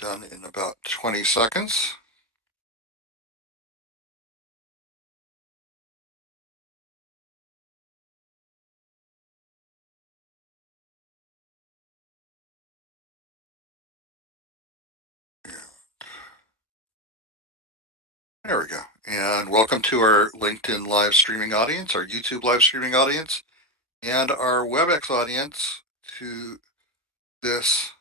done in about 20 seconds. There we go. And welcome to our LinkedIn live streaming audience, our YouTube live streaming audience, and our WebEx audience to this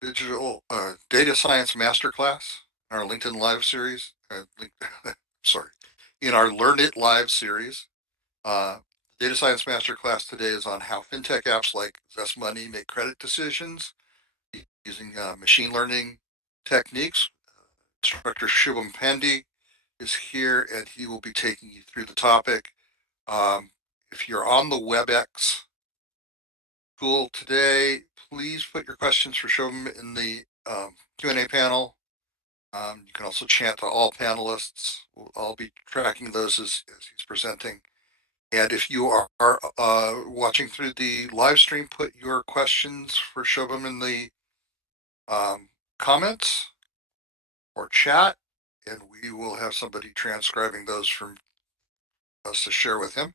digital data science masterclass in our LinkedIn live series. Sorry, in our Learn It live series. Data science masterclass today is on how fintech apps like Zest Money make credit decisions using machine learning techniques. Instructor Shubham Pandey is here and he will be taking you through the topic. If you're on the WebEx tool today, please put your questions for Shubham in the Q&A panel. You can also chat to all panelists. I'll be tracking those as he's presenting. And if you are watching through the live stream, put your questions for Shubham in the comments or chat, and we will have somebody transcribing those from us to share with him.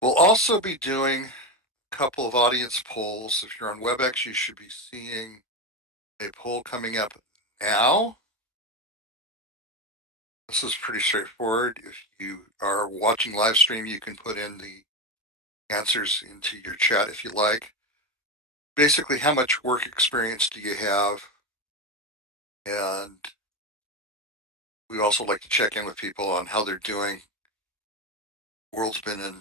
We'll also be doing a couple of audience polls. If you're on WebEx, you should be seeing a poll coming up now. This is pretty straightforward. If you are watching live stream, you can put in the answers into your chat if you like. Basically, how much work experience do you have? And we also like to check in with people on how they're doing. The world's been in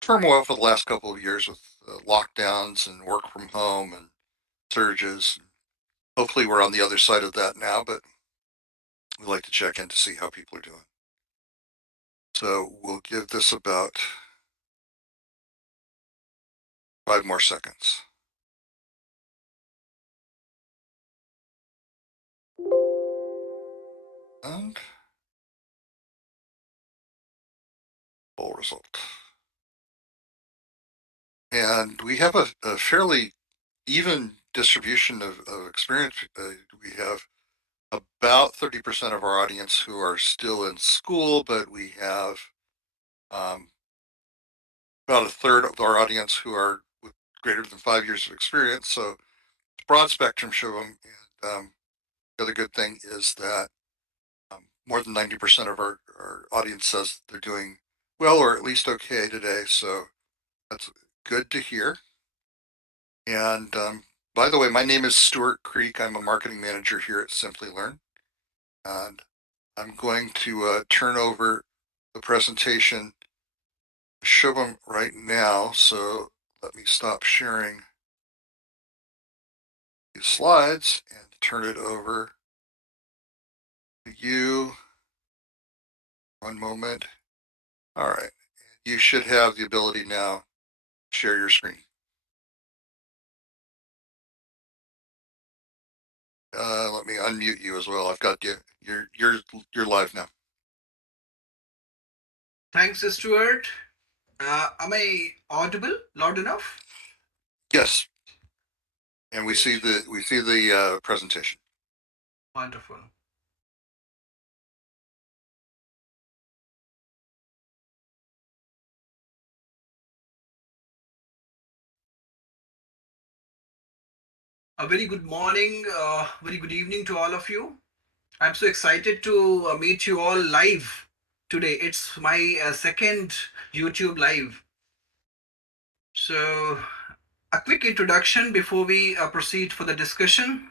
turmoil for the last couple of years with lockdowns and work from home and surges. Hopefully we're on the other side of that now, but we like to check in to see how people are doing. So we'll give this about 5 more seconds. And full result. And we have a fairly even distribution of experience. We have about 30% of our audience who are still in school, but we have about a third of our audience who are with greater than 5 years of experience. So it's broad spectrum, Shubham. And the other good thing is that more than 90% of our audience says they're doing well or at least okay today. So that's good to hear. And by the way, my name is Stuart Creek. I'm a marketing manager here at Simplilearn. And I'm going to turn over the presentation to Shubham right now. So let me stop sharing these slides and turn it over to you. One moment. All right. You should have the ability now to share your screen. Let me unmute you as well. I've got you. You're live now. Thanks, Stuart. Am I audible loud enough? Yes. And we see the presentation. Wonderful. A very good morning, very good evening to all of you. I'm so excited to meet you all live today. It's my second YouTube live. So, a quick introduction before we proceed for the discussion.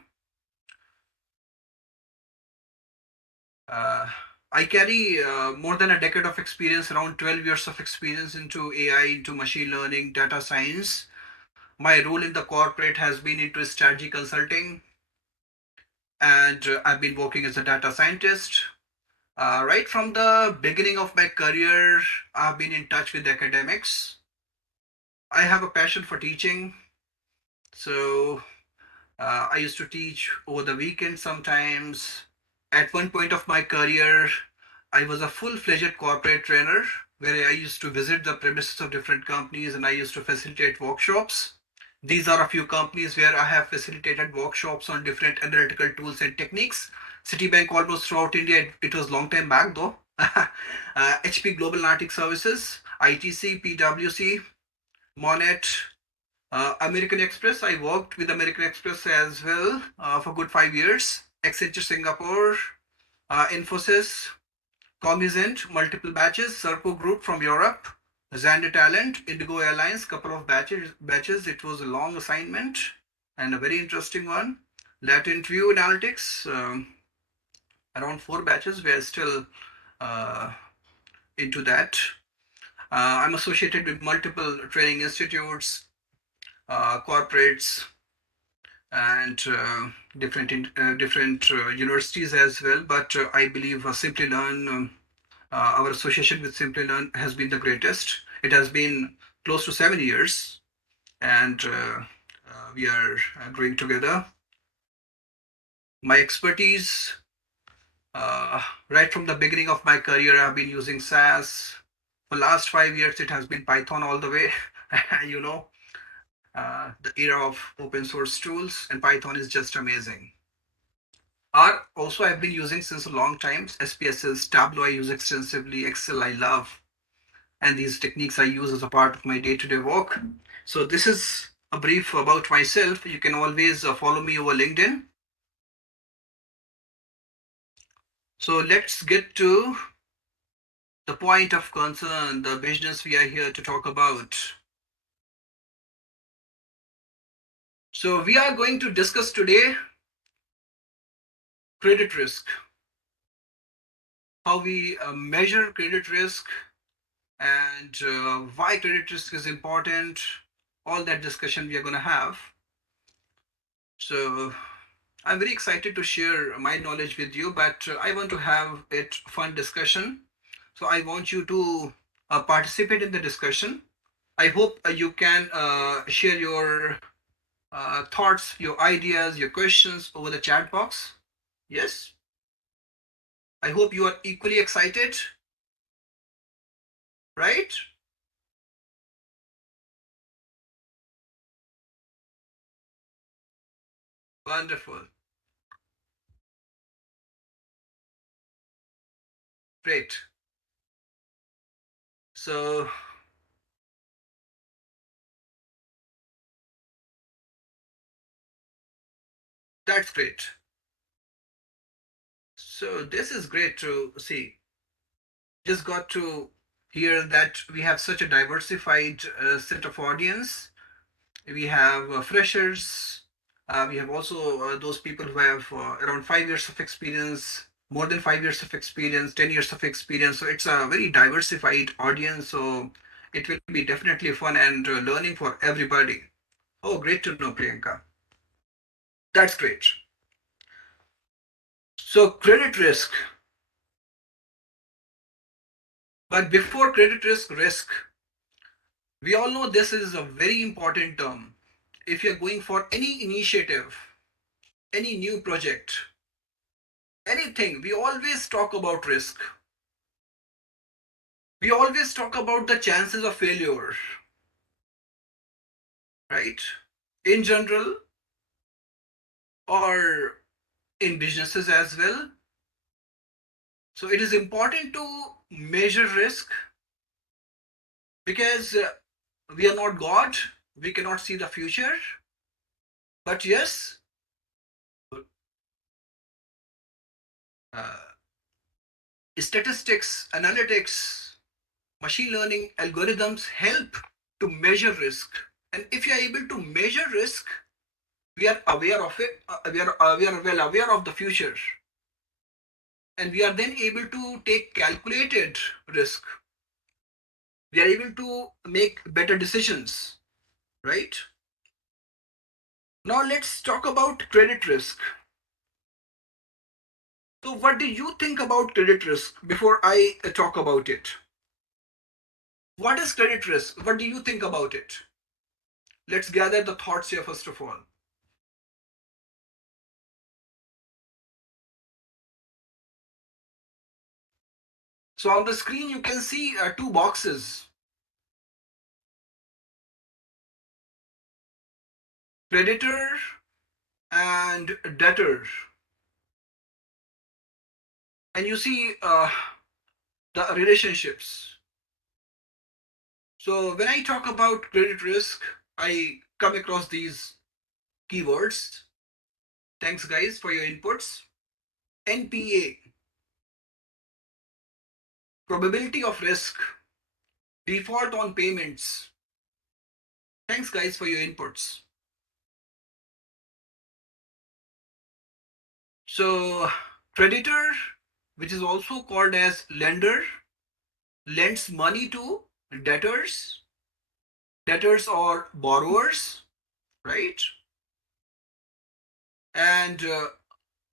I carry more than a decade of experience, around 12 years of experience into AI, into machine learning, data science. My role in the corporate has been into strategy consulting, and I've been working as a data scientist. Right from the beginning of my career, I've been in touch with academics. I have a passion for teaching, so I used to teach over the weekend sometimes. At one point of my career, I was a full-fledged corporate trainer where I used to visit the premises of different companies and I used to facilitate workshops. These are a few companies where I have facilitated workshops on different analytical tools and techniques. Citibank almost throughout India, it was long time back though. HP Global Analytics Services, ITC, PwC, Monet, American Express. I worked with American Express as well for good 5 years. Accenture Singapore, Infosys, Cognizant, multiple batches, Serco Group from Europe, Xander Talent, Indigo Airlines, couple of batches. It was a long assignment and a very interesting one. Latent View Analytics, around 4 batches. We are still uh, into that. I'm associated with multiple training institutes, corporates, and different universities as well. But I believe Simplilearn, our association with Simplilearn has been the greatest. It has been close to 7 years, and we are growing together. My expertise, right from the beginning of my career, I've been using SAS. For last 5 years, it has been Python all the way. you know, the era of open source tools, and Python is just amazing. R also I've been using since a long time. SPSS, Tableau I use extensively, Excel I love, and these techniques I use as a part of my day-to-day work. So this is a brief about myself. You can always follow me over LinkedIn. So let's get to the point of concern, the business we are here to talk about. So we are going to discuss today credit risk, how we measure credit risk, and why credit risk is important. All that discussion we are going to have. So I'm very excited to share my knowledge with you, but I want to have it fun discussion. So I want you to participate in the discussion. I hope you can share your thoughts, your ideas, your questions over the chat box. Yes. I hope you are equally excited, right? Wonderful. Great. So that's great. So this is great to see. Just got to hear that we have such a diversified set of audience. We have freshers. We have also those people who have around 5 years of experience, more than 5 years of experience, 10 years of experience. So it's a very diversified audience. So it will be definitely fun and learning for everybody. Oh, great to know, Priyanka. That's great. So credit risk. But before credit risk, we all know this is a very important term. If you're going for any initiative, any new project, anything, we always talk about risk. We always talk about the chances of failure, right? In general, or in businesses as well. So it is important to measure risk because we are not God, we cannot see the future. But yes, uh, statistics, analytics, machine learning algorithms help to measure risk. And if you are able to measure risk, we are aware of it, we are well aware of the future. And we are then able to take calculated risk. We are able to make better decisions, right? Now let's talk about credit risk. So what do you think about credit risk before I talk about it? What is credit risk? What do you think about it? Let's gather the thoughts here first of all. So on the screen you can see two boxes. creditor and debtor. And you see the relationships. So when I talk about credit risk, I come across these keywords. Thanks, guys, for your inputs. NPA, probability of risk, default on payments. Thanks, guys, for your inputs. So, creditor, which is also called as lender, lends money to debtors, debtors or borrowers, right? And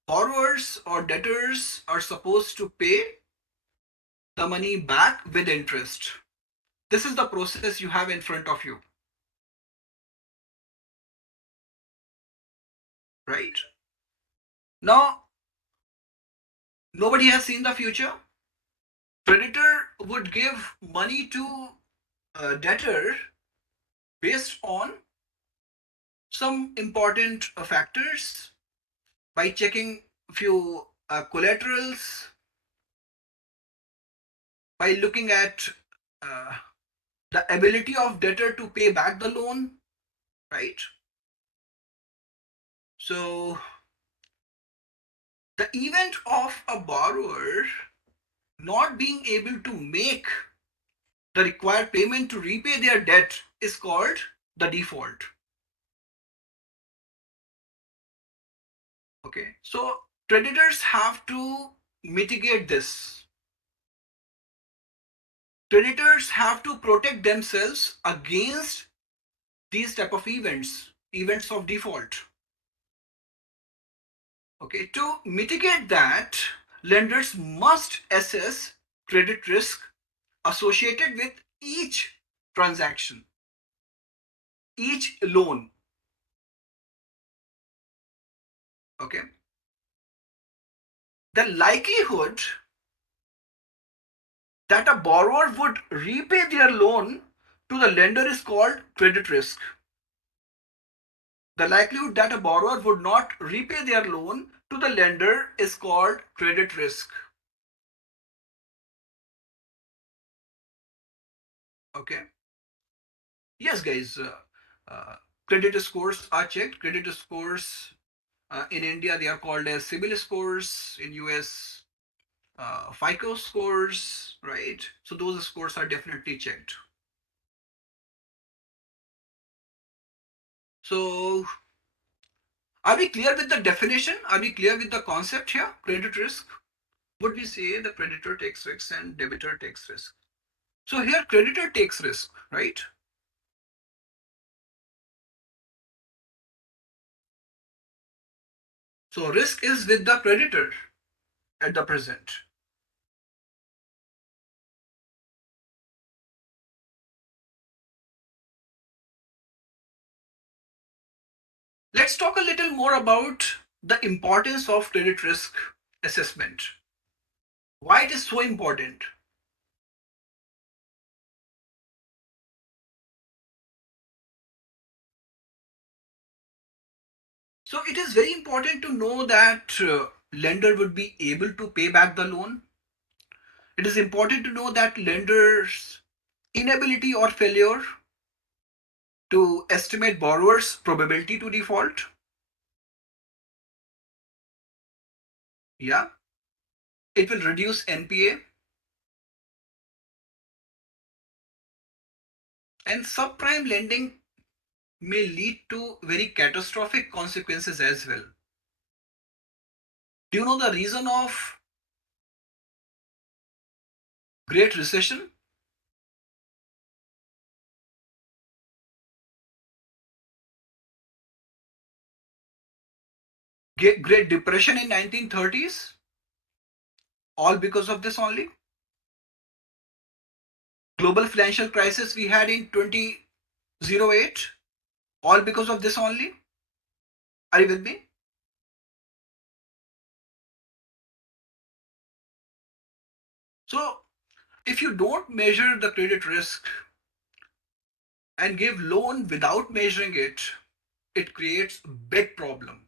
borrowers or debtors are supposed to pay the money back with interest. This is the process you have in front of you, right? Now, nobody has seen the future. Creditor would give money to a debtor based on some important factors by checking few collaterals, by looking at uh, the ability of debtor to pay back the loan, right? So the event of a borrower not being able to make the required payment to repay their debt is called the default. Okay, so creditors have to mitigate this. Creditors have to protect themselves against these type of events of default. Okay, to mitigate that, lenders must assess credit risk associated with each transaction, each loan. Okay, the likelihood that a borrower would repay their loan to the lender is called credit risk. The likelihood that a borrower would not repay their loan to the lender is called credit risk. Okay. Yes, guys. Credit scores are checked. Credit scores in India they are called as CIBIL scores. In US, FICO scores. Right. So those scores are definitely checked. So are we clear with the definition? Are we clear with the concept here? Credit risk. Would we say the creditor takes risks and debitor takes risk? So here creditor takes risk, right? So risk is with the creditor at the present. Let's talk a little more about the importance of credit risk assessment. Why it is so important? So it is very important to know that lender would be able to pay back the loan. It is important to know that lender's inability or failure to estimate borrower's probability to default. Yeah, it will reduce NPA, and subprime lending may lead to very catastrophic consequences as well. Do you know the reason of Great Recession? Great Depression in 1930s? All because of this only. Global financial crisis we had in 2008? All because of this only. Are you with me? So if you don't measure the credit risk and give loan without measuring it, it creates a big problem.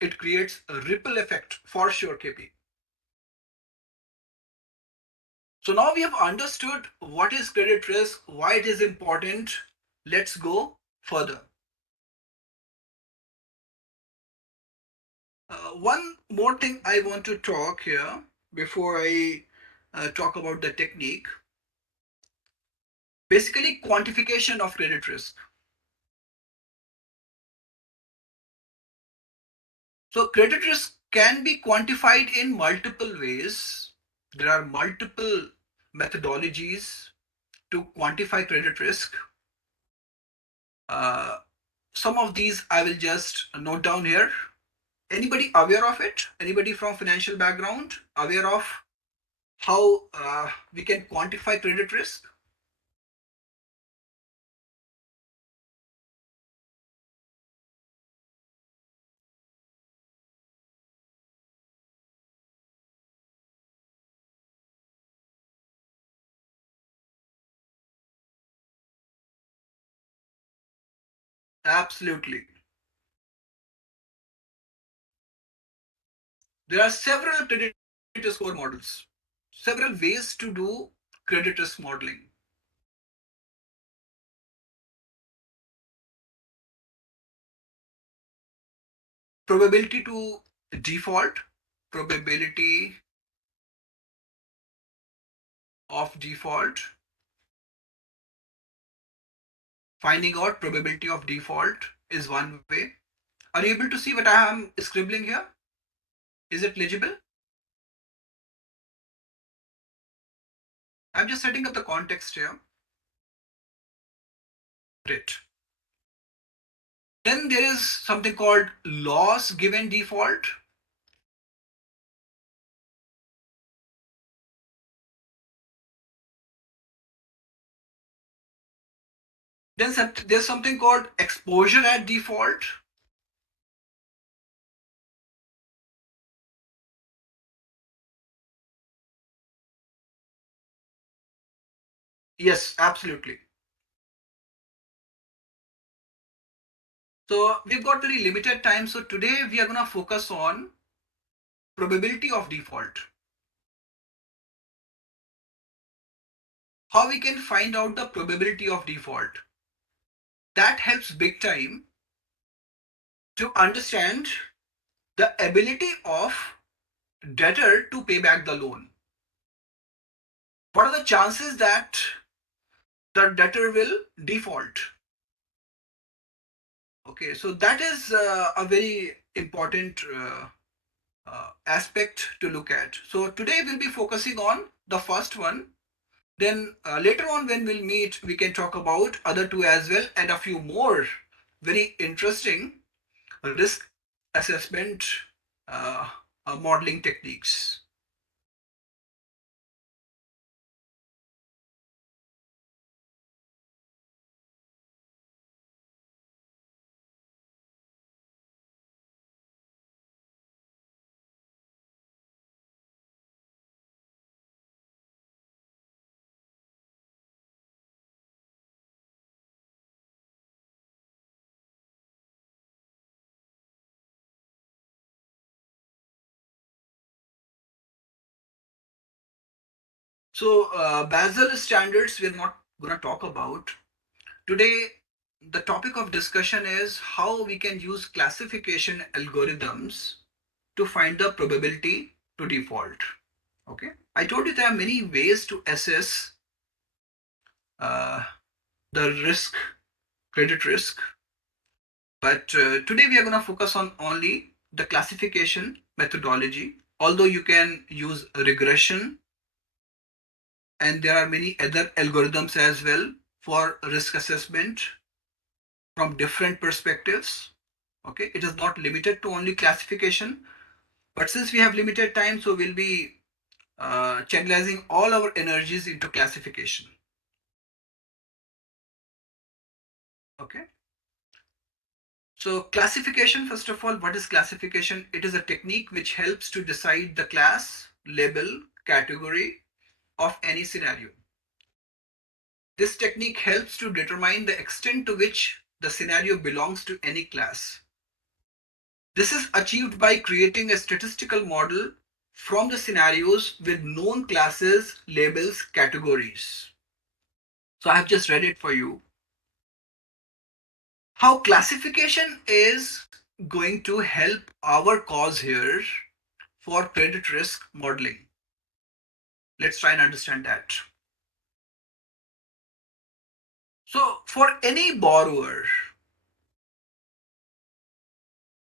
It creates a ripple effect for sure, KP. So now we have understood what is credit risk, why it is important. Let's go further. One more thing I want to talk here before I talk about the technique. Basically, quantification of credit risk. So credit risk can be quantified in multiple ways. There are multiple methodologies to quantify credit risk. Uh, some of these I will just note down here. Anybody aware of it? Anybody from financial background aware of how we can quantify credit risk? Absolutely. There are several credit score models, several ways to do credit risk modeling. Probability to default, probability of default, finding out probability of default is one way. Are you able to see what I am scribbling here? Is it legible? I'm just setting up the context here. Great. Then there is something called loss given default. Then there's something called exposure at default. Yes, absolutely. So we've got very limited time. So today we are going to focus on probability of default. How we can find out the probability of default. That helps big time to understand the ability of debtor to pay back the loan. What are the chances that the debtor will default? Okay, so that is a very important aspect to look at. So today we'll be focusing on the first one. Then later on when we'll meet, we can talk about other two as well and a few more very interesting risk assessment uh, modeling techniques. So Basel standards we're not going to talk about. Today, the topic of discussion is how we can use classification algorithms to find the probability to default. Okay, I told you there are many ways to assess uh, the risk, credit risk, but today we are going to focus on only the classification methodology. Although you can use regression, and there are many other algorithms as well for risk assessment from different perspectives. Okay, it is not limited to only classification, but since we have limited time, so we'll be channelizing all our energies into classification. Okay, so classification, first of all, what is classification? It is a technique which helps to decide the class, label, category of any scenario. This technique helps to determine the extent to which the scenario belongs to any class. This is achieved by creating a statistical model from the scenarios with known classes, labels, categories. So I have just read it for you. How classification is going to help our cause here for credit risk modeling. Let's try and understand that. So for any borrower,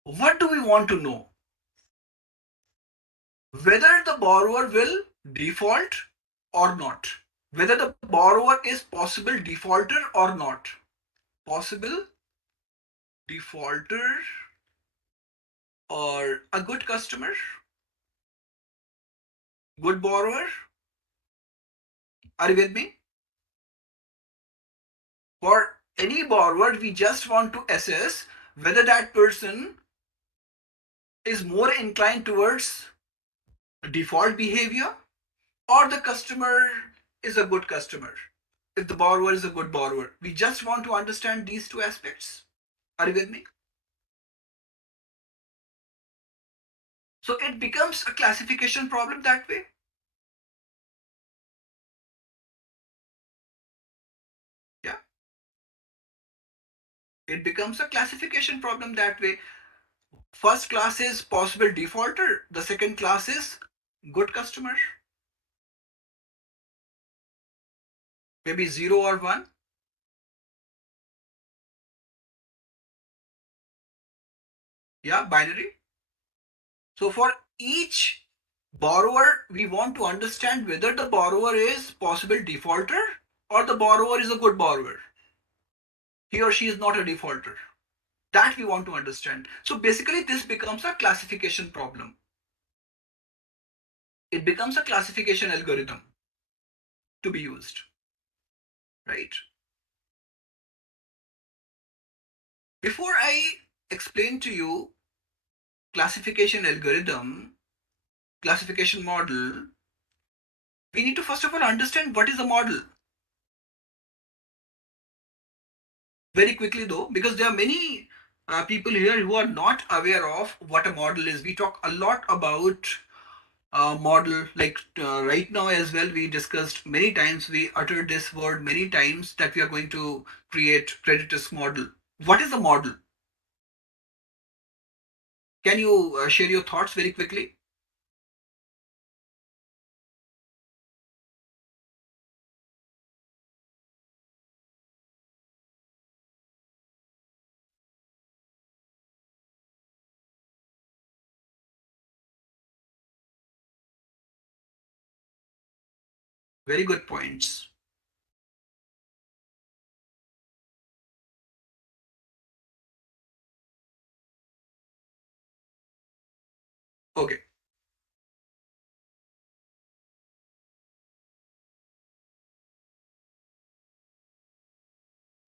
what do we want to know? Whether the borrower will default or not. Whether the borrower is possible defaulter or not. Possible defaulter or a good customer, good borrower. Are you with me? For any borrower, we just want to assess whether that person is more inclined towards default behavior or the customer is a good customer. If the borrower is a good borrower, we just want to understand these two aspects. Are you with me? So it becomes a classification problem that way. Yeah, it becomes a classification problem that way. First class is possible defaulter, the second class is good customer, maybe 0 or 1. Yeah, binary. So for each borrower, we want to understand whether the borrower is possible defaulter or the borrower is a good borrower. He or she is not a defaulter. That we want to understand. So basically, this becomes a classification problem. It becomes a classification algorithm to be used, right? Before I explain to you classification algorithm, classification model, we need to first of all understand what is a model. Very quickly though, because there are many people here who are not aware of what a model is. We talk a lot about model, like right now as well, we discussed many times, we uttered this word many times that we are going to create credit risk model. What is a model? Can you share your thoughts very quickly? Very good points. Okay,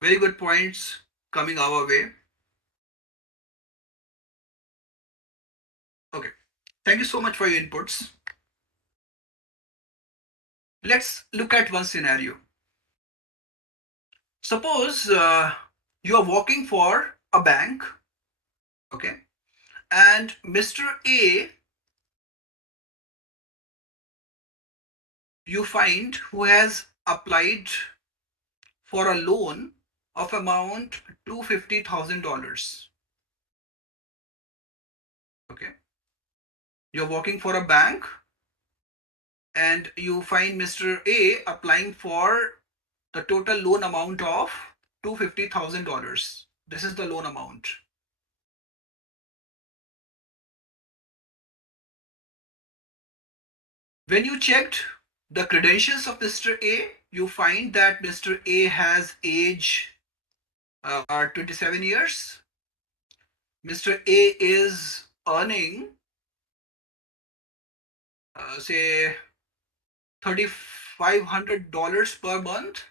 very good points coming our way. Okay, thank you so much for your inputs. Let's look at one scenario. Suppose you are working for a bank, okay, and Mr. A, you find, who has applied for a loan of amount $250,000. Okay, you're working for a bank and you find Mr. A applying for the total loan amount of $250,000. This is the loan amount. When you checked the credentials of Mr. A, you find that Mr. A has age 27 years. Mr. A is earning, say, $3,500 per month.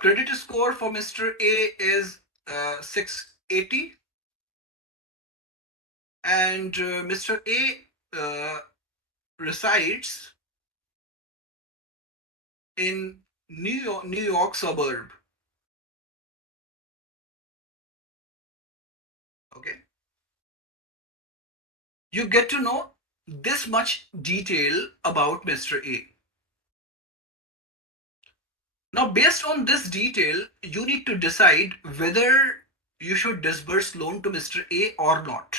Credit score for Mr. A is 680, and Mr. A resides in New York suburb. Okay, you get to know this much detail about Mr. A. Now, based on this detail, you need to decide whether you should disburse loan to Mr. A or not.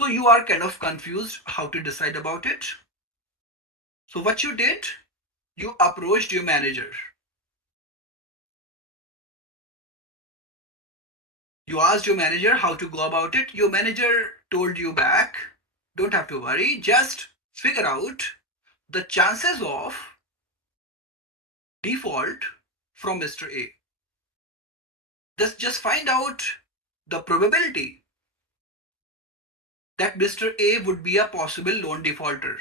So you are kind of confused how to decide about it. So what you did, you approached your manager. You asked your manager how to go about it. Your manager told you back, don't have to worry, just figure out the chances of default from Mr. A. Just find out the probability that Mr. A would be a possible loan defaulter.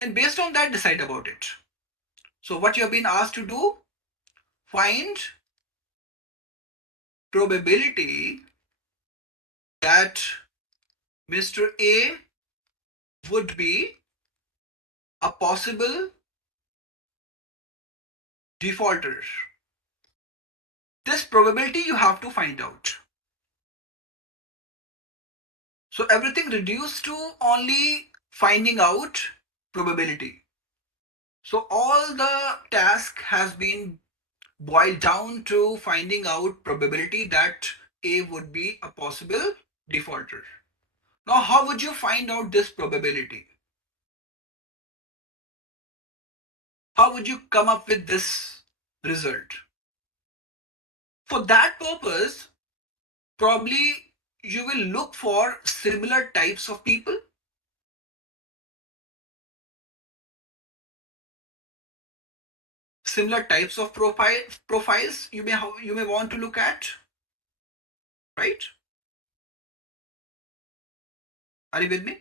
And based on that, decide about it. So what you have been asked to do, find probability that Mr. A would be a possible defaulter. This probability you have to find out. So everything reduced to only finding out probability. So all the task has been boiled down to finding out probability that A would be a possible defaulter. Now, how would you find out this probability? How would you come up with this result? For that purpose, probably you will look for similar types of people, similar types of profiles you may want to look at, right? Are you with me?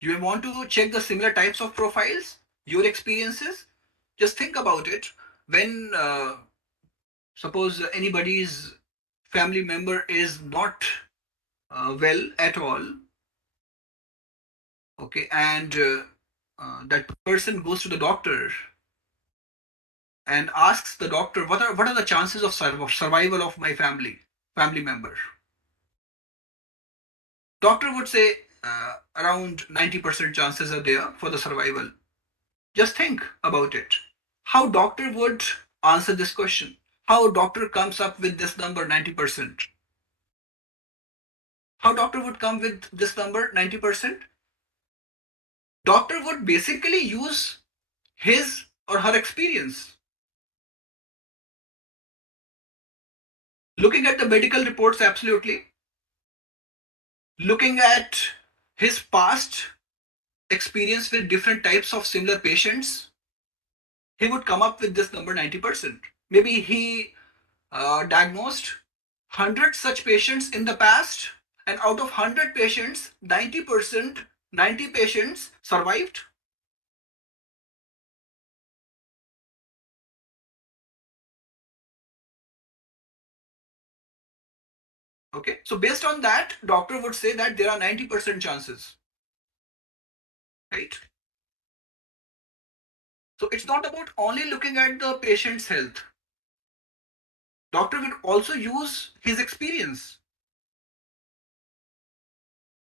You may want to check the similar types of profiles, your experiences. Just think about it. When suppose anybody's family member is not well at all, okay, and that person goes to the doctor and asks the doctor, what are the chances of survival of my family member? Doctor would say around 90% chances are there for the survival. Just think about it. How doctor would answer this question? How doctor comes up with this number 90%? How doctor would come with this number 90%? Doctor would basically use his or her experience. Looking at the medical reports, absolutely. Looking at his past experience with different types of similar patients, he would come up with this number 90%. Maybe he diagnosed 100 such patients in the past, and out of 100 patients, 90 patients survived. Okay, so based on that, doctor would say that there are 90% chances, right? So it's not about only looking at the patient's health. Doctor will also use his experience.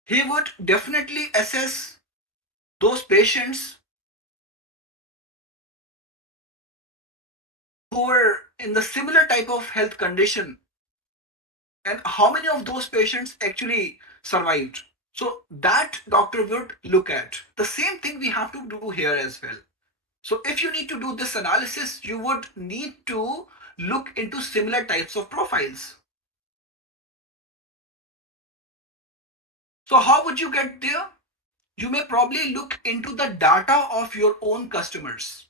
He would definitely assess those patients who were in the similar type of health condition and how many of those patients actually survived. So that doctor would look at. The same thing we have to do here as well. So if you need to do this analysis, you would need to look into similar types of profiles. So how would you get there? You may probably look into the data of your own customers.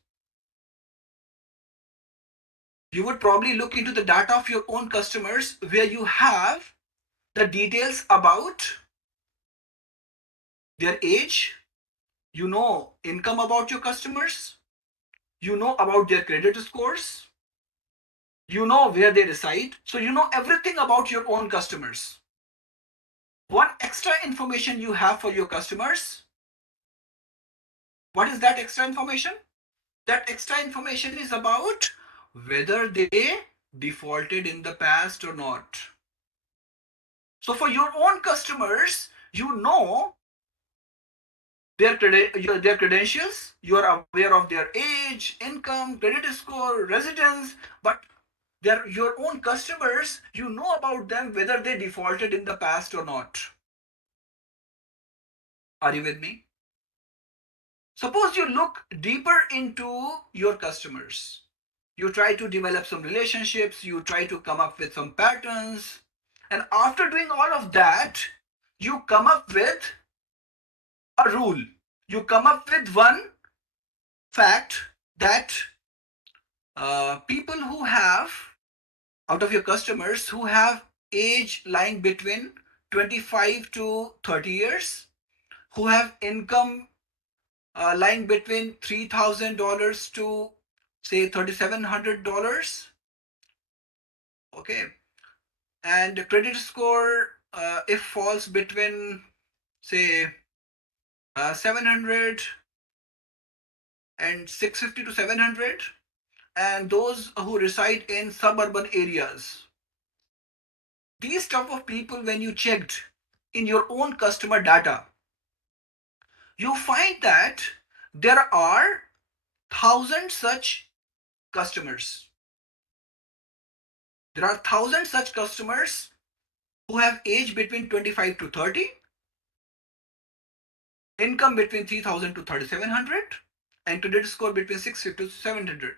You would probably look into the data of your own customers where you have the details about their age, you know income about your customers, you know about their credit scores, you know where they reside, so you know everything about your own customers. one extra information you have for your customers. What is that extra information? That extra information is about whether they defaulted in the past or not. So for your own customers, you know their credentials, you are aware of their age, income, credit score, residence, but they're your own customers, you know about them whether they defaulted in the past or not. Are you with me? Suppose you look deeper into your customers. You try to develop some relationships, you try to come up with some patterns, and after doing all of that, you come up with a rule. You come up with one fact that people who have, out of your customers, who have age lying between 25 to 30 years, who have income lying between $3,000 to say $3,700, okay, and credit score if falls between say 700 and 650 to 700, and those who reside in suburban areas. These type of people, when you checked in your own customer data, you find that there are thousand such customers. There are thousand such customers who have age between 25 to 30, income between 3,000 to 3,700, and credit score between 650 to 700.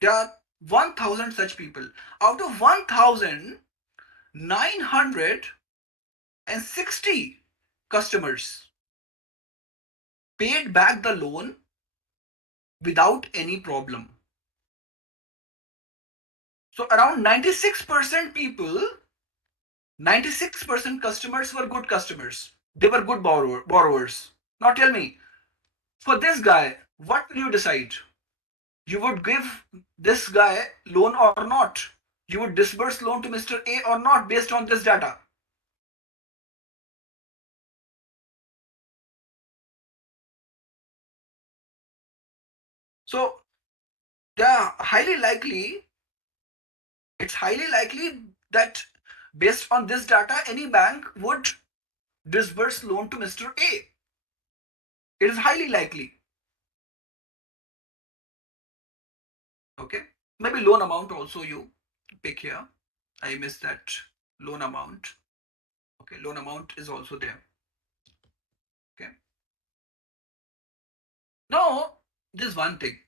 There are 1,000 such people. Out of 1,960 customers paid back the loan without any problem. So around 96% people, 96% customers were good customers. They were good borrowers. Now tell me, for this guy, what will you decide? You would give this guy loan or not? You would disburse loan to Mr. A or not based on this data? So yeah, it's highly likely that based on this data, any bank would disburse loan to Mr. A. It is highly likely. Okay. Maybe loan amount also you pick here. I missed that loan amount. Okay, loan amount is also there. Okay. Now, there's one thing.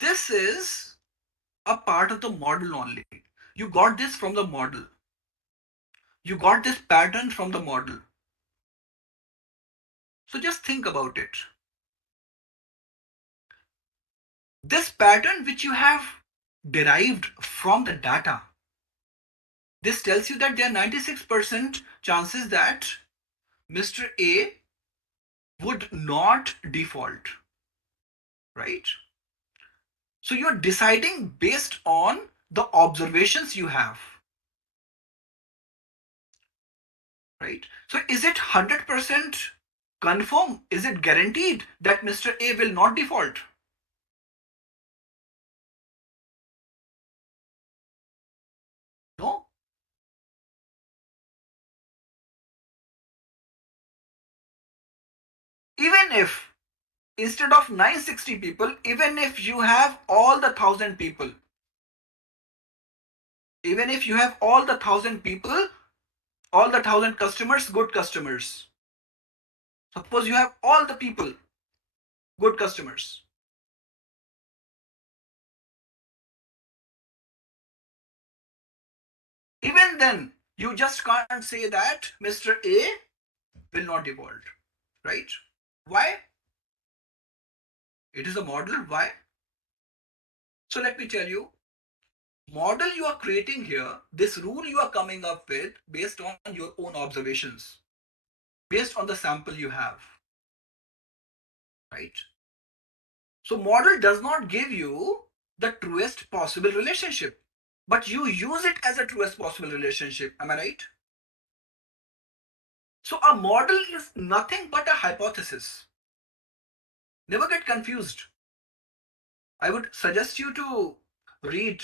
This is a part of the model only. You got this from the model. You got this pattern from the model. So just think about it. This pattern which you have derived from the data, this tells you that there are 96% chances that Mr. A would not default, right? So you're deciding based on the observations you have, right? So is it 100% confirm? Is it guaranteed that Mr. A will not default? No. Even if instead of 960 people, even if you have all the 1,000 people, even if you have all the 1,000 people, all the 1,000 customers, good customers. Suppose you have all the people, good customers. Even then, you just can't say that Mr. A will not default, right? Why? It is a model. Why? So let me tell you, model you are creating here, this rule you are coming up with based on your own observations, based on the sample you have, right? So model does not give you the truest possible relationship, but you use it as a truest possible relationship. Am I right? So a model is nothing but a hypothesis. Never get confused. I would suggest you to read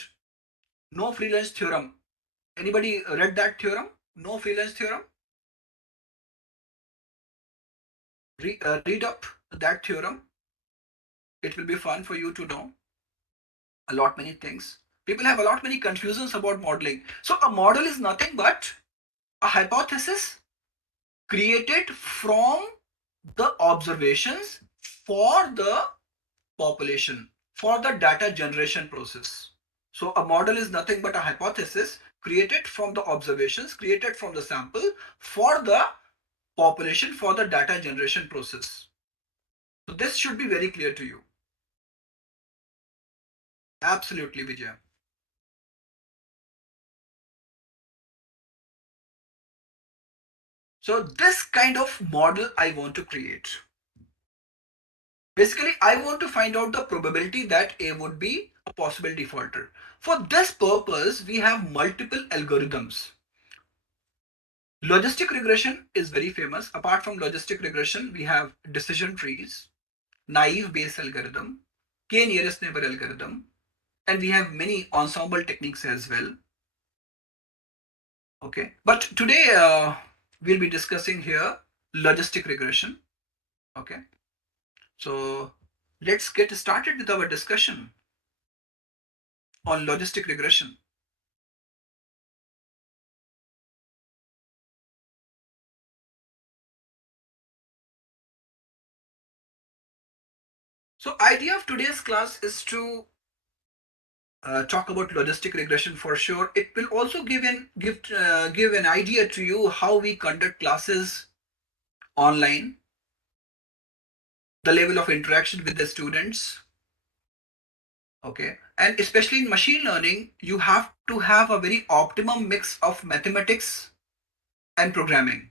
No Freelance Theorem. Anybody read that theorem? No Freelance Theorem? Read up that theorem. It will be fun for you to know a lot many things. People have a lot many confusions about modeling. So a model is nothing but a hypothesis created from the observations for the population, for the data generation process. So a model is nothing but a hypothesis created from the observations, created from the sample for the population, for the data generation process. So this should be very clear to you. Absolutely, Vijay. So this kind of model I want to create. Basically, I want to find out the probability that A would be a possible defaulter. For this purpose, we have multiple algorithms. Logistic regression is very famous. Apart from logistic regression, we have decision trees, naive Bayes algorithm, k nearest neighbor algorithm, and we have many ensemble techniques as well. Okay, but today we'll be discussing here logistic regression. Okay, so let's get started with our discussion on logistic regression. So idea of today's class is to talk about logistic regression for sure. It will also give an idea to you how we conduct classes online, the level of interaction with the students. Okay, and especially in machine learning, you have to have a very optimum mix of mathematics and programming.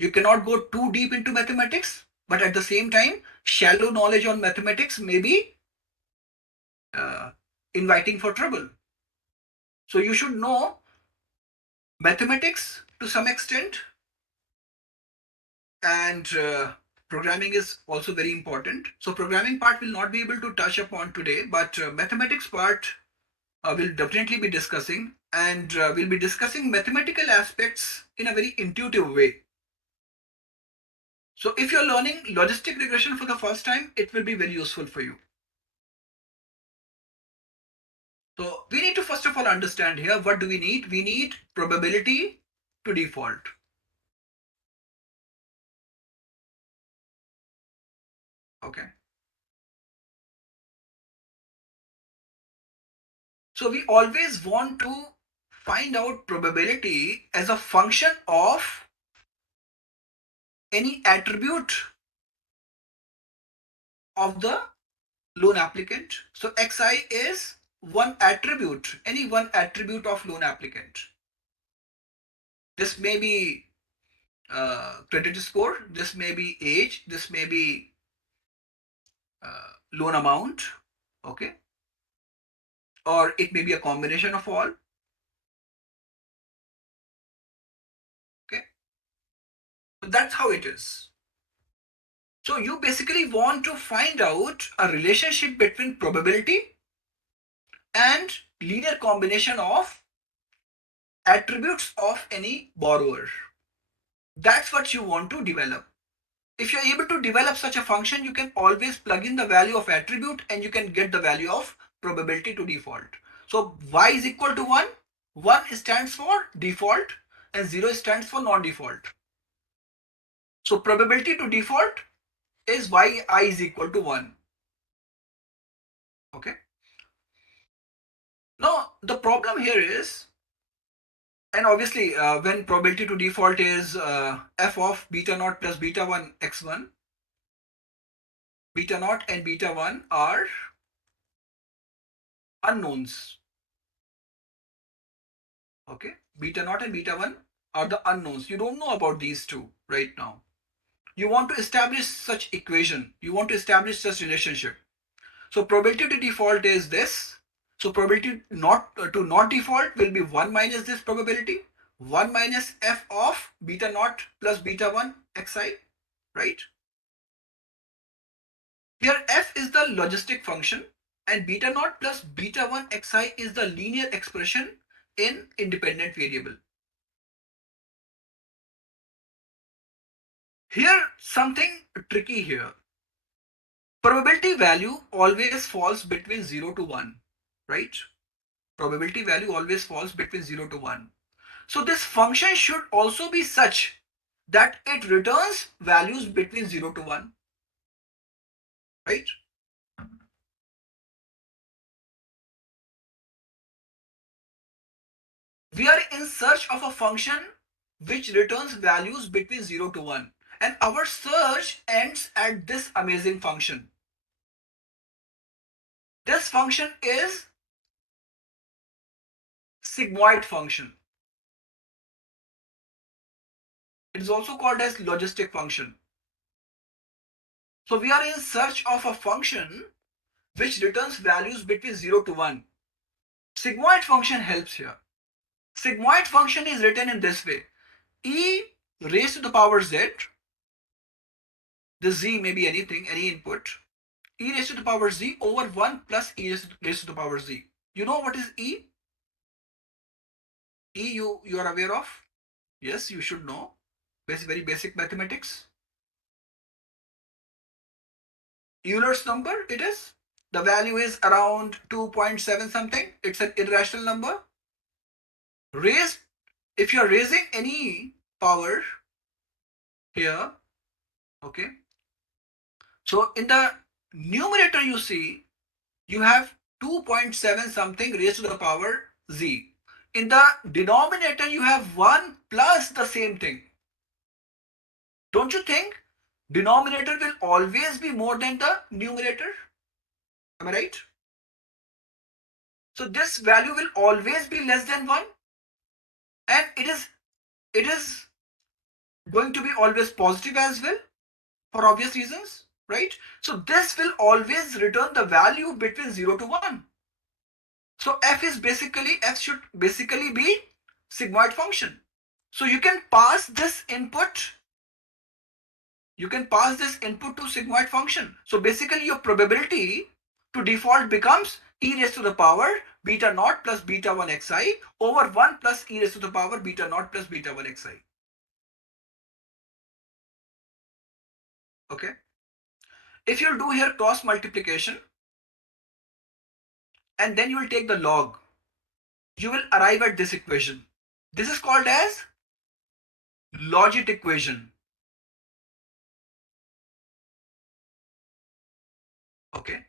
You cannot go too deep into mathematics, but at the same time, shallow knowledge on mathematics may be uh, inviting for trouble. So you should know mathematics to some extent, and programming is also very important. So programming part will not be able to touch upon today, but mathematics part we'll definitely be discussing, and we'll be discussing mathematical aspects in a very intuitive way. So if you're learning logistic regression for the first time, it will be very useful for you. So we need to first of all understand here, what do we need? We need probability to default. Okay. So we always want to find out probability as a function of any attribute of the loan applicant. So xi is one attribute, any one attribute of loan applicant. This may be credit score, this may be age, this may be loan amount, okay, or it may be a combination of all. Okay, so that's how it is. So you basically want to find out a relationship between probability and linear combination of attributes of any borrower. That's what you want to develop. If you're able to develop such a function, you can always plug in the value of attribute and you can get the value of probability to default. So y is equal to 1. 1 stands for default and 0 stands for non-default. So probability to default is yi is equal to 1. Okay. Now the problem here is, and obviously when probability to default is f of beta naught plus beta 1 x1, beta naught and beta 1 are unknowns. Okay, beta naught and beta 1 are the unknowns. You don't know about these two right now. You want to establish such equation. You want to establish such relationship. So probability to default is this. So probability not to not default will be 1 minus this probability. 1 minus f of beta naught plus beta 1 xi, right? Here f is the logistic function and beta naught plus beta 1 xi is the linear expression in independent variable. Here something tricky here. Probability value always falls between 0 to 1, right? Probability value always falls between 0 to 1. So this function should also be such that it returns values between 0 to 1, right? We are in search of a function which returns values between 0 to 1. And our search ends at this amazing function. This function is sigmoid function. It is also called as logistic function. So we are in search of a function which returns values between 0 to 1. Sigmoid function helps here. Sigmoid function is written in this way. E raised to the power z, the z may be anything, any input, e raised to the power z over 1 plus e raised to the power z. You know what is e? E you are aware of? Yes, you should know. Very basic mathematics. Euler's number it is. The value is around 2.7 something. It's an irrational number. Raised, if you are raising any power here, okay. So in the numerator you see you have 2.7 something raised to the power z. In the denominator you have 1 plus the same thing. Don't you think denominator will always be more than the numerator? Am I right? So this value will always be less than 1 and it is going to be always positive as well for obvious reasons, right? So this will always return the value between 0 to 1. So f should basically be sigmoid function. So you can pass this input to sigmoid function. So basically your probability to default becomes e raised to the power beta naught plus beta 1 xi over 1 plus e raised to the power beta naught plus beta 1 xi. Okay. If you'll do here cross multiplication and then you will take the log, you will arrive at this equation. This is called as logit equation. Okay.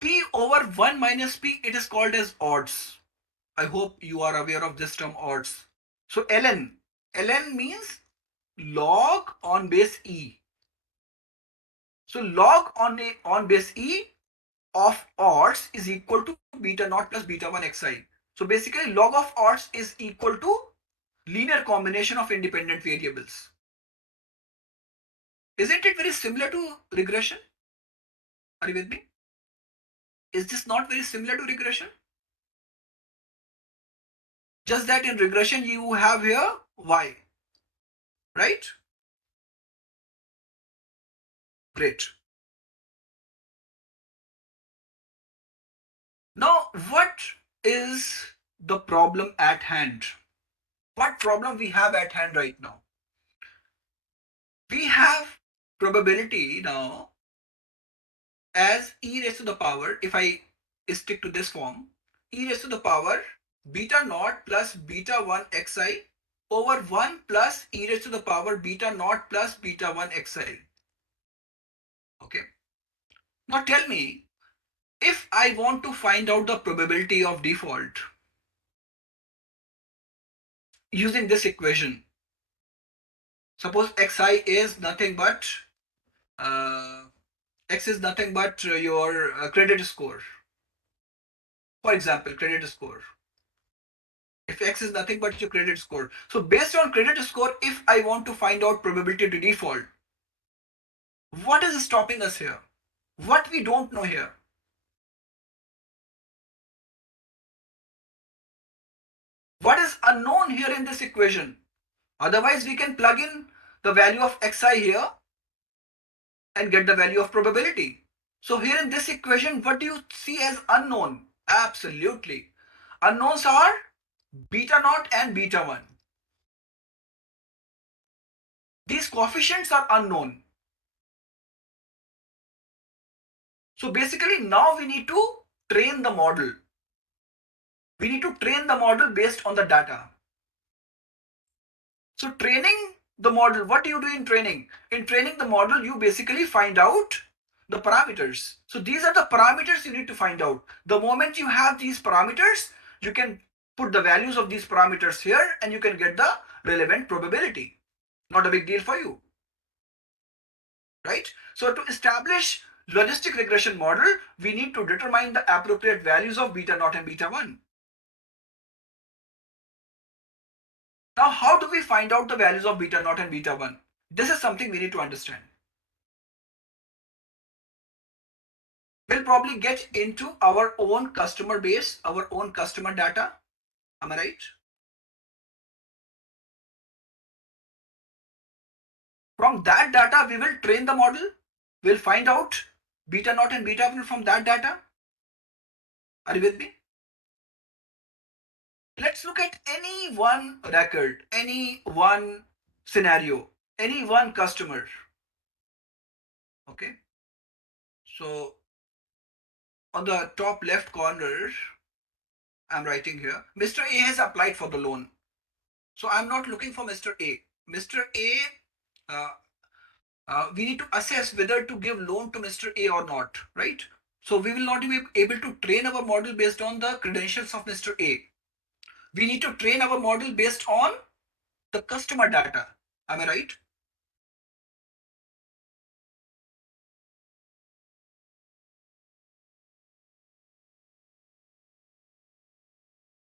P over 1 minus P, it is called as odds. I hope you are aware of this term odds. So ln means log on base E. So log on base E of odds is equal to beta naught plus beta 1 xi. So basically log of odds is equal to linear combination of independent variables. Isn't it very similar to regression? Are you with me? Is this not very similar to regression? Just that in regression you have here y, right? Great. Now, what is the problem at hand? What problem we have at hand right now? We have probability now as e raised to the power, if I stick to this form, e raised to the power beta naught plus beta 1 xi over 1 plus e raised to the power beta naught plus beta 1 xi. Okay. Now tell me, if I want to find out the probability of default using this equation, suppose xi is nothing but uh, x is nothing but your credit score. For example, credit score. If x is nothing but your credit score. So based on credit score, if I want to find out probability to default, what is stopping us here? What we don't know here? What is unknown here in this equation? Otherwise, we can plug in the value of xi here and get the value of probability. So here in this equation, what do you see as unknown? Absolutely. Unknowns are beta naught and beta 1. These coefficients are unknown. So basically now we need to train the model. We need to train the model based on the data. So training the model, what do you do in training? In training the model, you basically find out the parameters. So these are the parameters you need to find out. The moment you have these parameters, you can put the values of these parameters here and you can get the relevant probability. Not a big deal for you, right? So to establish logistic regression model, we need to determine the appropriate values of beta naught and beta 1. Now, how do we find out the values of beta naught and beta 1? This is something we need to understand. We'll probably get into our own customer base, our own customer data. Am I right? From that data, we will train the model. We'll find out beta naught and beta 1 from that data. Are you with me? Let's look at any one record, any one scenario, any one customer. Okay. So on the top left corner, I'm writing here, Mr. A has applied for the loan. So I'm not looking for Mr. A. Mr. A, uh, we need to assess whether to give loan to Mr. A or not, right? So we will not be able to train our model based on the credentials of Mr. A. We need to train our model based on the customer data. Am I right?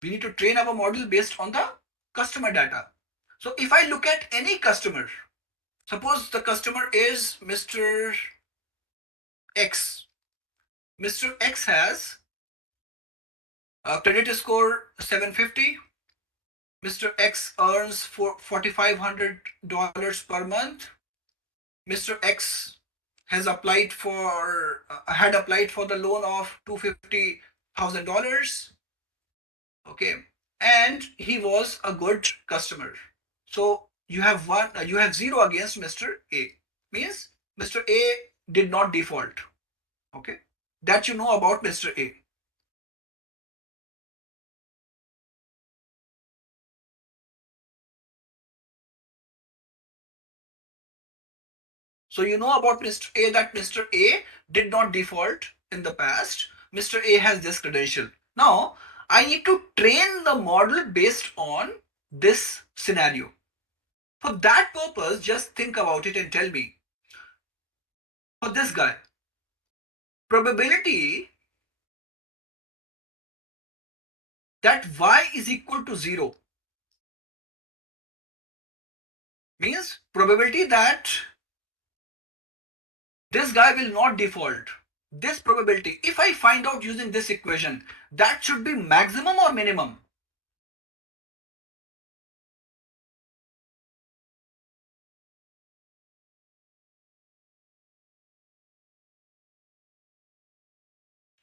We need to train our model based on the customer data. So if I look at any customer, suppose the customer is Mr. X. Mr. X has a credit score 750. Mr. X earns for $4,500 per month. Mr. X has applied for had applied for the loan of $250,000. Okay, and he was a good customer. So you have you have zero against Mr. A. Means Mr. A did not default. Okay, that you know about Mr. A. So you know about Mr. A that Mr. A did not default in the past. Mr. A has this credential. Now I need to train the model based on this scenario. For that purpose, just think about it and tell me, for this guy, probability that y is equal to 0 means probability that this guy will not default. This probability, if I find out using this equation, that should be maximum or minimum?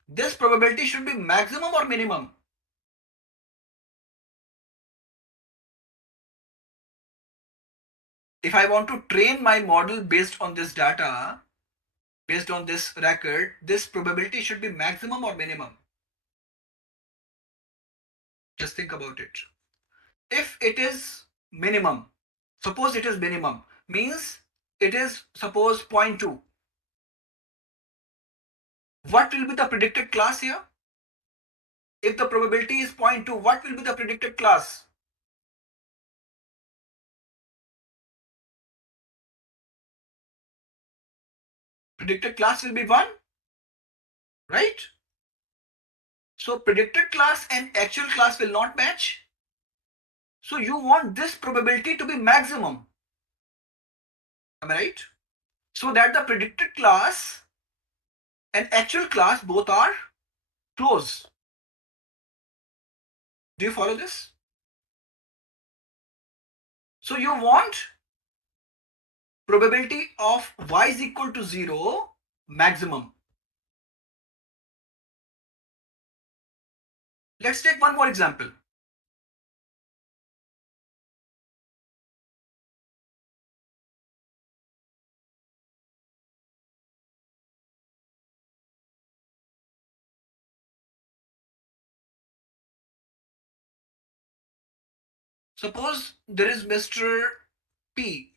This probability should be maximum or minimum? If I want to train my model based on this data, based on this record, this probability should be maximum or minimum? Just think about it. If it is minimum, suppose it is minimum, means it is suppose zero point 0.2. What will be the predicted class here? If the probability is 0 0.2, what will be the predicted class? Predicted class will be 1, right? So predicted class and actual class will not match. So you want this probability to be maximum. Am I right? So that the predicted class and actual class both are close. Do you follow this? So you want probability of y is equal to 0 maximum. Let's take one more example. Suppose there is Mr. P.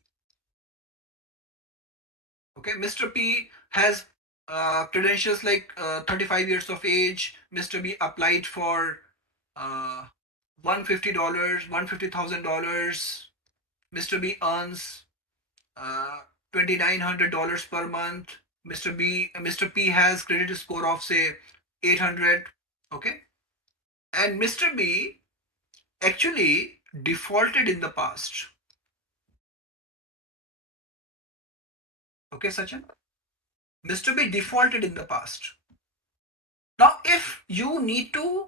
Okay, Mr. P has credentials like 35 years of age. Mr. B applied for uh, $150, $150,000. Mr. B earns uh, $2,900 per month. Mr. P has credit score of say 800. Okay, and Mr. B actually defaulted in the past. Okay, Sachin. Mr. B defaulted in the past. Now, if you need to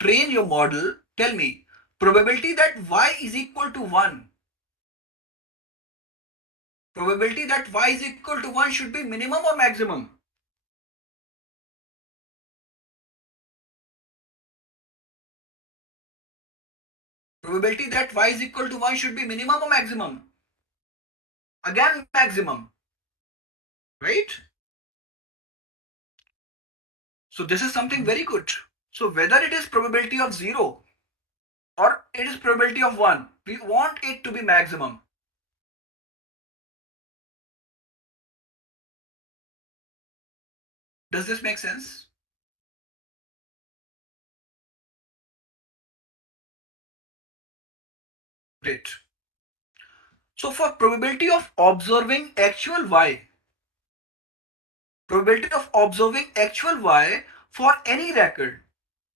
train your model, tell me probability that y is equal to 1. Probability that y is equal to 1 should be minimum or maximum? Probability that y is equal to 1 should be minimum or maximum? Again, maximum, right? So this is something very good. So whether it is probability of 0 or it is probability of 1, we want it to be maximum. Does this make sense? Great. So for probability of observing actual y, probability of observing actual y for any record,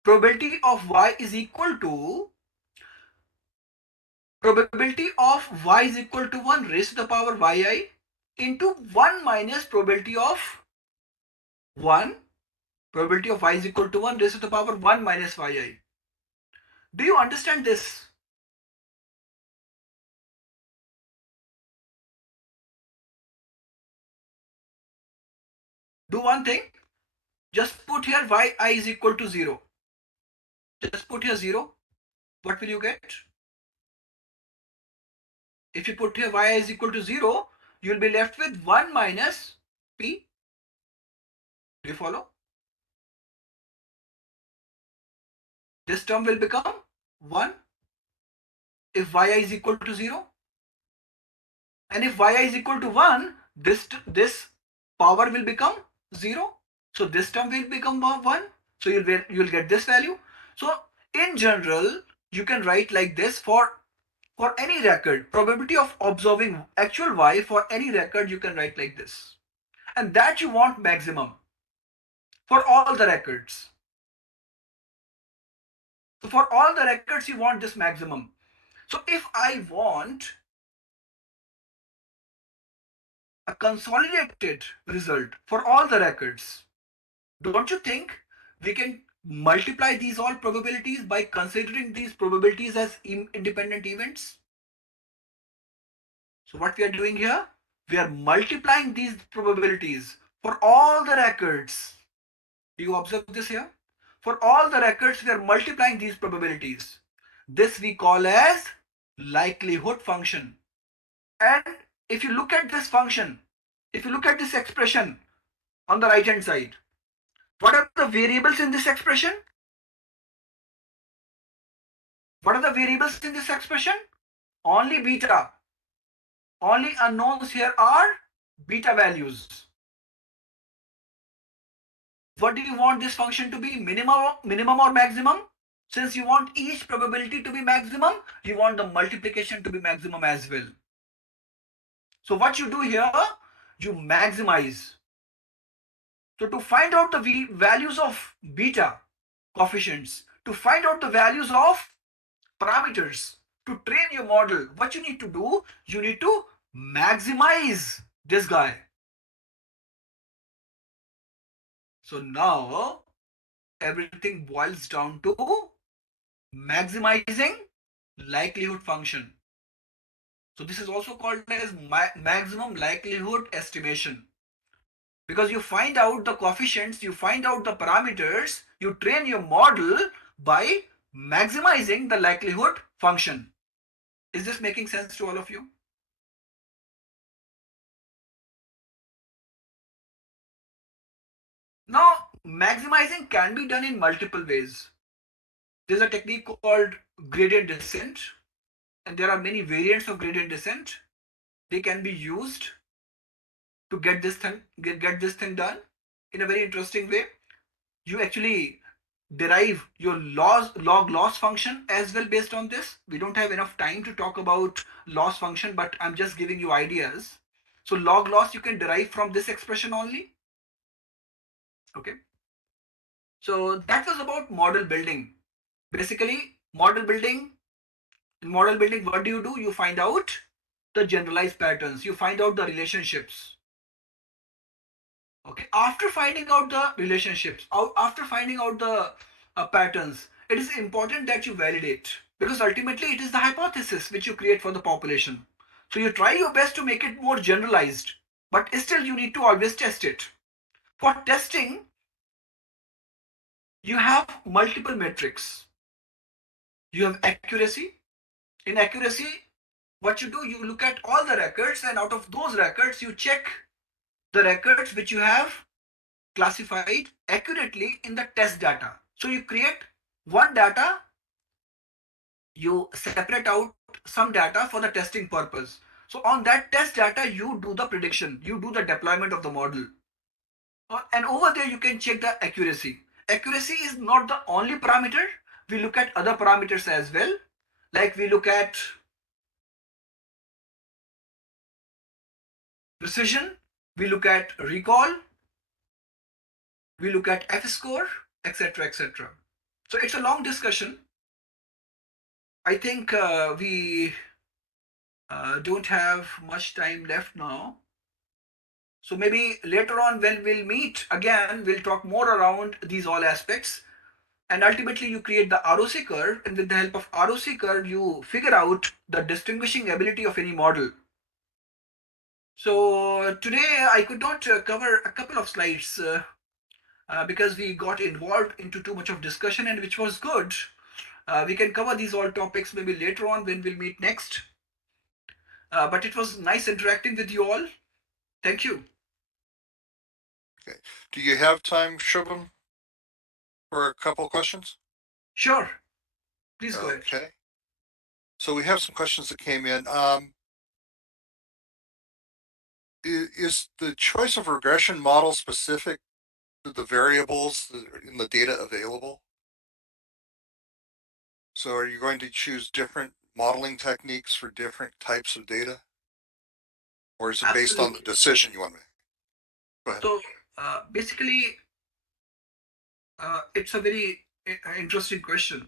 probability of y is equal to probability of y is equal to 1 raised to the power yi into 1 minus probability of 1, probability of y is equal to 1 raised to the power 1 minus yi. Do you understand this? Do one thing, just put here yi is equal to 0. Just put here 0. What will you get? If you put here y is equal to 0, you will be left with 1 minus p. Do you follow? This term will become 1 if yi is equal to 0. And if yi is equal to 1, this power will become 0. So this term will become 1. So you'll get this value. So in general, you can write like this for any record. Probability of observing actual y for any record, you can write like this. And that you want maximum for all the records. So for all the records, you want this maximum. So if I want a consolidated result for all the records, don't you think we can multiply these all probabilities by considering these probabilities as independent events? So what we are doing here, we are multiplying these probabilities for all the records. Do you observe this here? For all the records, we are multiplying these probabilities. This we call as likelihood function. And if you look at this function, if you look at this expression on the right hand side, what are the variables in this expression? What are the variables in this expression? Only beta. Only unknowns here are beta values. What do you want this function to be? Minimum or maximum? Since you want each probability to be maximum, you want the multiplication to be maximum as well. So what you do here, you maximize. So to find out the values of beta coefficients, to find out the values of parameters, to train your model, what you need to do, you need to maximize this guy. So now everything boils down to maximizing likelihood function. So this is also called as maximum likelihood estimation, because you find out the coefficients, you find out the parameters, you train your model by maximizing the likelihood function. Is this making sense to all of you? Now, maximizing can be done in multiple ways. There's a technique called gradient descent, and there are many variants of gradient descent. They can be used to get this thing done in a very interesting way. You actually derive your log loss function as well based on this. We don't have enough time to talk about loss function, but I'm just giving you ideas. So log loss you can derive from this expression only. Okay. So that was about model building. Basically, model building, what do? You find out the generalized patterns, you find out the relationships. Okay, after finding out the relationships, after finding out the patterns, it is important that you validate, because ultimately it is the hypothesis which you create for the population. So you try your best to make it more generalized, but still you need to always test it. For testing, you have multiple metrics. You have accuracy. In accuracy, what you do, you look at all the records, and out of those records you check the records which you have classified accurately in the test data. So you create one data, you separate out some data for the testing purpose. So on that test data, you do the prediction, you do the deployment of the model. And over there, you can check the accuracy. Accuracy is not the only parameter. We look at other parameters as well. Like we look at precision, we look at recall, we look at F score, etc. etc. So it's a long discussion. I think we don't have much time left now. So maybe later on when we'll meet again, we'll talk more around these all aspects. And ultimately you create the ROC curve, and with the help of ROC curve, you figure out the distinguishing ability of any model. So today I could not cover a couple of slides because we got involved into too much of discussion, and which was good. We can cover these all topics maybe later on when we'll meet next. But it was nice interacting with you all. Thank you. Okay. Do you have time, Shubham, for a couple of questions? Sure, please go ahead. Okay. So we have some questions that came in. Is the choice of regression model specific to the variables that are in the data available? So are you going to choose different modeling techniques for different types of data? Or is it based on the Absolutely. decision you want to make? Go ahead. So basically, it's a very interesting question.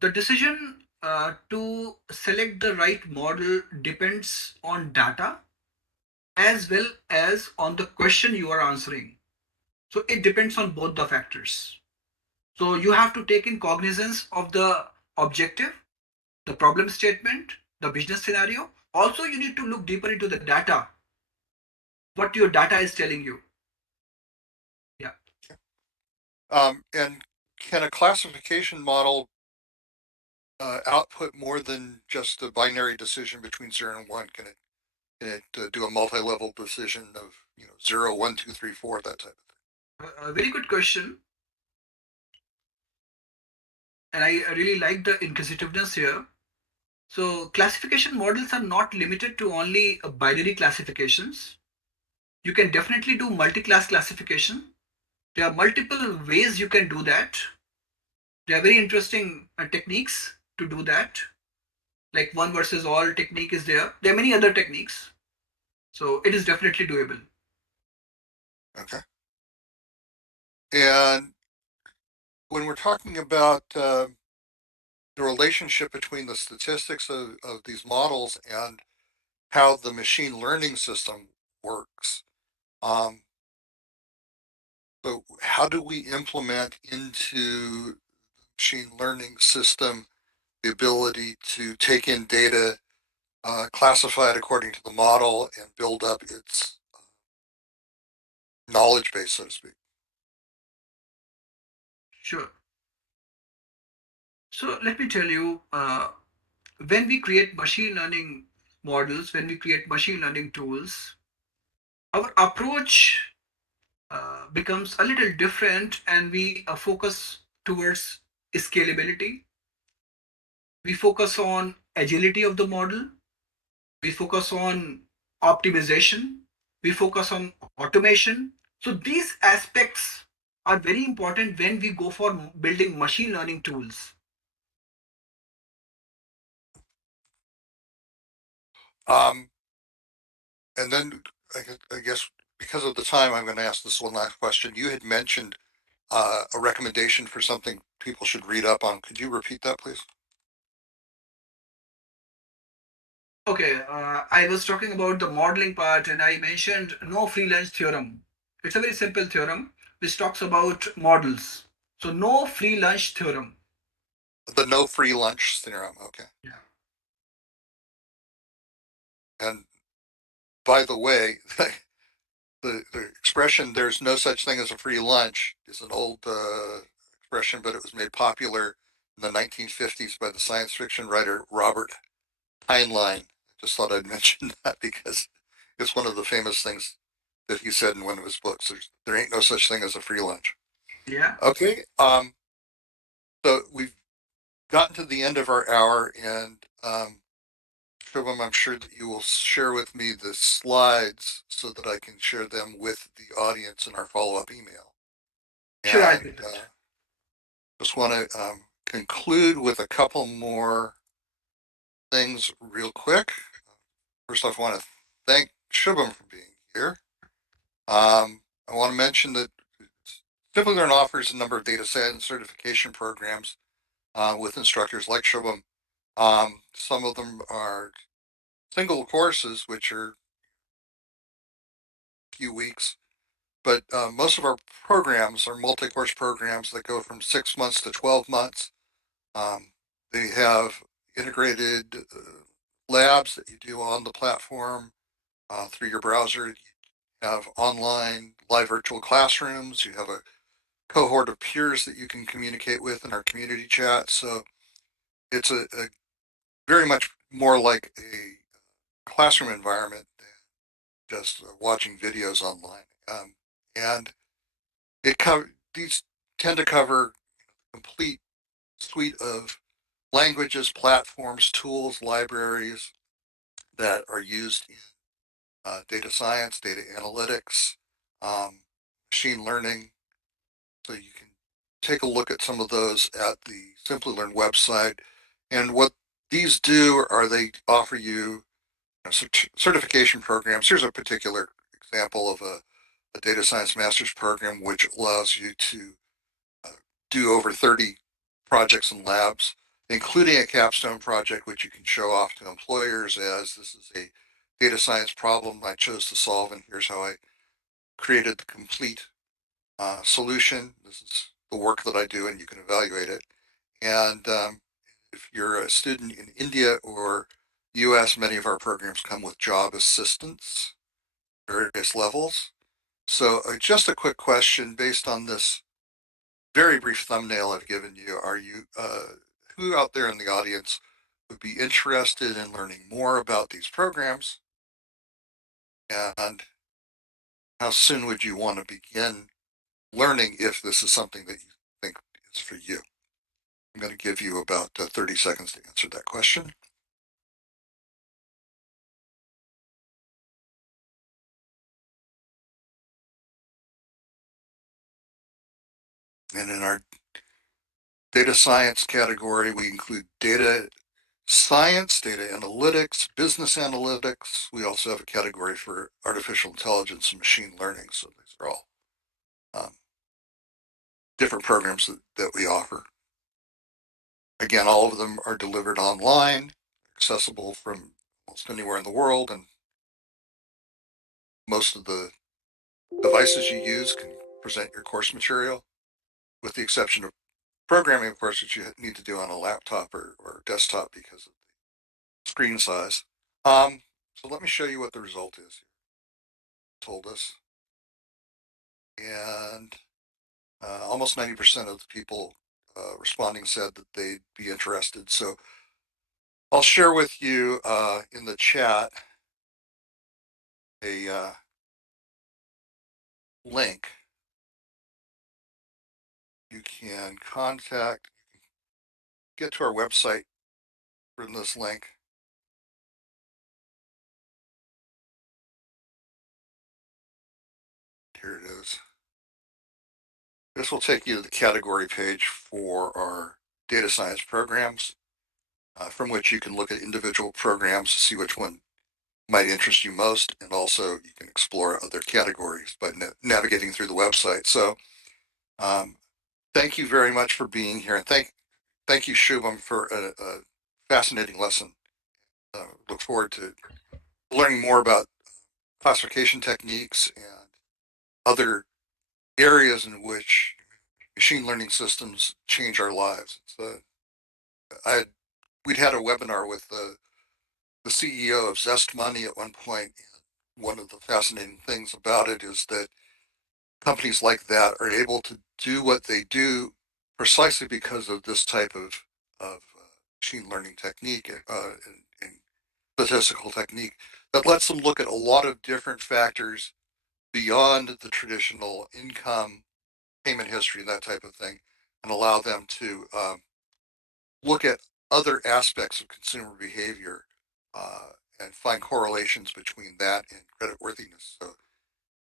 The decision to select the right model depends on data as well as on the question you are answering. So it depends on both the factors. So you have to take in cognizance of the objective, the problem statement, the business scenario. Also, you need to look deeper into the data, what your data is telling you. Yeah, And can a classification model output more than just a binary decision between 0 and 1? Can it do a multi-level decision of 0, 1, 2, 3, 4, that type of a very good question. And I really like the inquisitiveness here. So classification models are not limited to only binary classifications. You can definitely do multi-class classification. There are multiple ways you can do that. There are very interesting techniques to do that. Like one versus all technique is there. There are many other techniques. So it is definitely doable. thing? Okay. And when we're talking about the relationship between the statistics of these models and how the machine learning system works, um, so how do we implement into machine learning system the ability to take in data classify it according to the model and build up its knowledge base, so to speak. Sure. So let me tell you, when we create machine learning models, when we create machine learning tools, our approach becomes a little different, and we focus towards scalability. We focus on agility of the model. We focus on optimization. We focus on automation. So these aspects are very important when we go for building machine learning tools. Um, and then I guess because of the time, I'm going to ask this one last question. You had mentioned a recommendation for something people should read up on. Could you repeat that, please? Okay, I was talking about the modeling part and I mentioned no free lunch theorem. It's a very simple theorem which talks about models. So no free lunch theorem. The no free lunch theorem. Okay. Yeah. And by the way, the expression "there's no such thing as a free lunch" is an old expression, but it was made popular in the 1950s by the science fiction writer Robert Heinlein. Just thought I'd mention that because it's one of the famous things that he said in one of his books. There ain't no such thing as a free lunch. Yeah. Okay. So we've gotten to the end of our hour, and Shubham, I'm sure that you will share with me the slides so that I can share them with the audience in our follow-up email. Sure, I'll do And that. just want to conclude with a couple more things real quick. First off, I want to thank Shubham for being here. I want to mention that Simplilearn offers a number of data science certification programs with instructors like Shubham. Some of them are single courses, which are a few weeks, but most of our programs are multi-course programs that go from 6 months to 12 months. Um, they have integrated labs that you do on the platform through your browser. You have online live virtual classrooms. You have a cohort of peers that you can communicate with in our community chat. So it's a very much more like a classroom environment than just watching videos online. And these tend to cover complete suite of languages, platforms, tools, libraries that are used in data science, data analytics, um, machine learning. So you can take a look at some of those at the Simplilearn website. And what these do are they offer you certification programs. Here's a particular example of a data science master's program which allows you to uh, do over 30 projects and labs, including a capstone project which you can show off to employers as this is a data science problem I chose to solve, and here's how I created the complete solution. This is the work that I do, and you can evaluate it. And if you're a student in India or US, many of our programs come with job assistance, various levels. So just a quick question based on this very brief thumbnail I've given you. Who out there in the audience would be interested in learning more about these programs? And how soon would you want to begin learning if this is something that you think is for you? I'm going to give you about 30 seconds to answer that question. And in our data science category, we include data science, data analytics, business analytics. We also have a category for artificial intelligence and machine learning. So these are all um, different programs that we offer. Again, all of them are delivered online, accessible from almost anywhere in the world, and most of the devices you use can present your course material, with the exception of programming, of course, which you need to do on a laptop or desktop because of the screen size. So let me show you what the result is. Told us, and almost 90% of the people responding said that they'd be interested. So I'll share with you in the chat a link. You can get to our website from this link. Here it is. This will take you to the category page for our data science programs, from which you can look at individual programs to see which one might interest you most, and also you can explore other categories by navigating through the website. So um, thank you very much for being here, and thank you, Shubham, for a fascinating lesson. Look forward to learning more about classification techniques and other areas in which machine learning systems change our lives. So we'd had a webinar with the CEO of Zest Money at one point. One of the fascinating things about it is that companies like that are able to do what they do precisely because of this type of machine learning technique and statistical technique that lets them look at a lot of different factors beyond the traditional income, payment history, that type of thing, and allow them to look at other aspects of consumer behavior uh, and find correlations between that and credit worthiness. So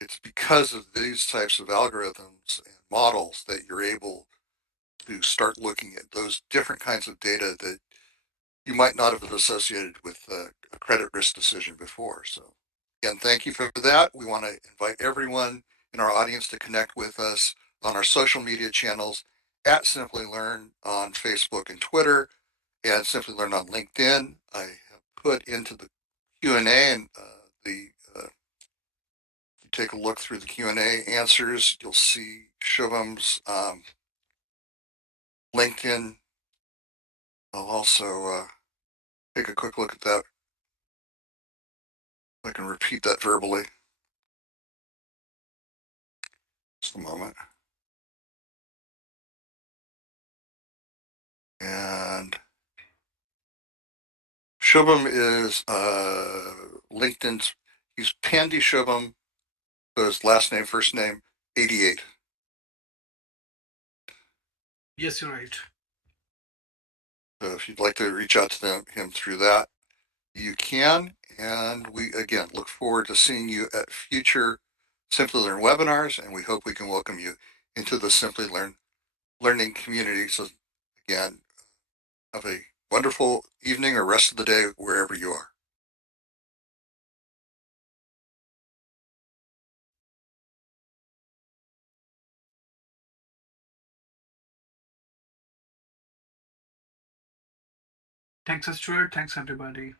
it's because of these types of algorithms and models that you're able to start looking at those different kinds of data that you might not have associated with a credit risk decision before. So again, thank you for that. We want to invite everyone in our audience to connect with us on our social media channels at Simplilearn on Facebook and Twitter, and Simplilearn on LinkedIn. I have put into the Q&A and the you take a look through the Q&A answers, you'll see Shubham's LinkedIn. I'll also take a quick look at that. I can repeat that verbally. Just a moment. And Shubham is LinkedIn's, he's Pandey Shubham, so his last name, first name, 88. Yes, you're right. So if you'd like to reach out to him through that, you can. And we, again, look forward to seeing you at future Simplilearn webinars, and we hope we can welcome you into the Simplilearn learning community. So again, have a wonderful evening or rest of the day wherever you are. Thanks, Stuart. Thanks, everybody.